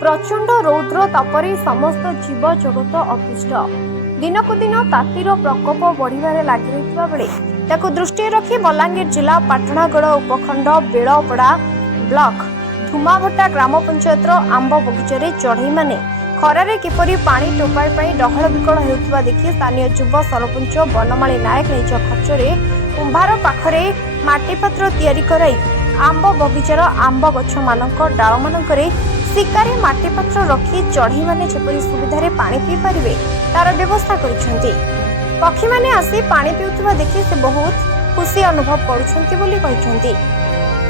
प्रचंड रौद्र तापरे समस्त जीव जगत अतिष्ठ दिनकु दिन तातीर प्रकोप बढ़िबारे लागि रहितबा बेले ताकु दृष्टि रखी बलांगीर जिला पाटणागड़ उपखंड बेलपड़ा ब्लॉक धुमाभट्टा ग्राम पंचायतर आंब बगीचारे चढ़ई माने खरारे किपरि पानी टोपाई पाई डहल विकल हेउथबा देखि स्थानीय युव सरपंच बनमाली नायक निज खर्चरे कुंभार पाखरे माटीपात्र तैयारी कराई आंब बगीचार आंब गछ मानक डाल मानकरे शिकारी माटीपात्र रखी चढ़ई माने जेपरि सुविधारे पानी पी पारिबे तार व्यवस्था करिसेंती। पक्षी माने आसी पानी पिउथबा देखि से बहुत खुशी अनुभव करुछंती बोली कहिसेंती।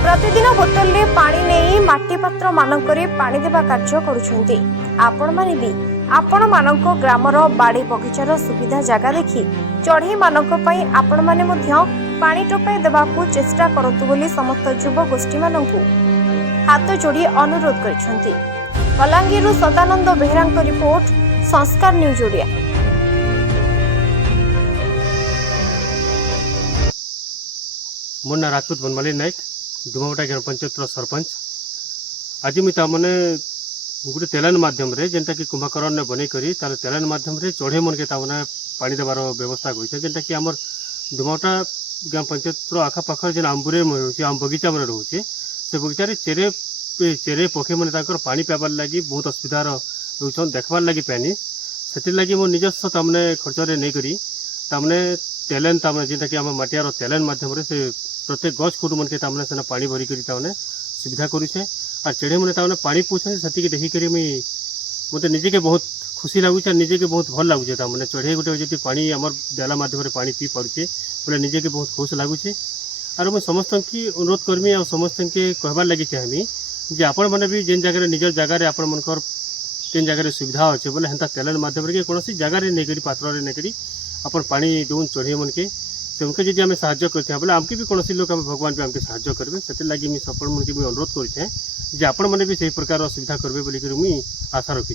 प्रतिदिन बोतल रे पानी नेई माटीपात्र मानकरे पानी देबा कार्य करुछंती। आपण माने भी आपण मानको ग्रामर बाड़ी बगीचार सुविधा जगह देखि चढ़ई मानक पई आपण माने मध्य पानी टोपाई देबाकू चेष्टा करतु बोली समस्त युव गोष्ठी मानकू हाथ जोड़ी अनुरोध करिसेंती। बलांगीरु सदानंद बेहरांक रिपोर्ट संस्कार न्यूज ओडिया। मोर ना राजपूत बनमाली नायक धुमाभट्टा ग्राम पंचायत सरपंच। आज मुझे तामने गोटे तेलान माध्यम रे जेनटा कि कुंभकर्ण ने बनै करी तार तेलान माध्यम रे चढ़ई मन के तामने पानी देबार व्यवस्था करिसे जेनटा कि हमर धुमाभट्टा ग्राम पंचायत आखा पाखर जेन आंबुरे रहउछि आम बगीचा मन रहउछि से बगीचा रे चेरे पक्षी मैंने पानी पाइबार लगी बहुत असुविधार होउछन देखबार लगी पानी से लगी मो निजस्व तामने खर्चरे नहीं करी तामने तेलेन तामने जेनटा कि आम माटियार तेलेन माध्यम रे से प्रत्येक गछ खुट मन के तामने सेना पानी भरी करी तामने सुविधा करुछे और चढ़ई मैंने तामने पानी पीछे से देखी करी मते निजे के बहुत खुशी लगुचे निजे के बहुत भल लगुचे तामने चढ़ई गोटे जदि पानी आमर देला माध्यम रे पानी पी पारुचे बोले निजे के बहुत खुश लगुचे। और मुझे समस्त की अनुरोध करमी और समस्त के कहबार लगी चाहमी जे आपण मैंने भी जेन जगह निजर जगार आपण मनकर जेन जगह सुविधा अच्छे बोले हेन्ता तेलन माध्यम रे कौन जगार नहीं करी पात्र नहीं करी अपन पानी दौन चढ़ई मन के से उनके जब आम साहाଯ୍य करते बोले आमके भी कौन लोग भगवान भी आमके साहाଯ୍य करेंगे से लगी मुझे सपन मन के अनुरोध करें जे आपण मैंने भी सही प्रकार सुविधा करेंगे बोलिक मुझे आशा रखी।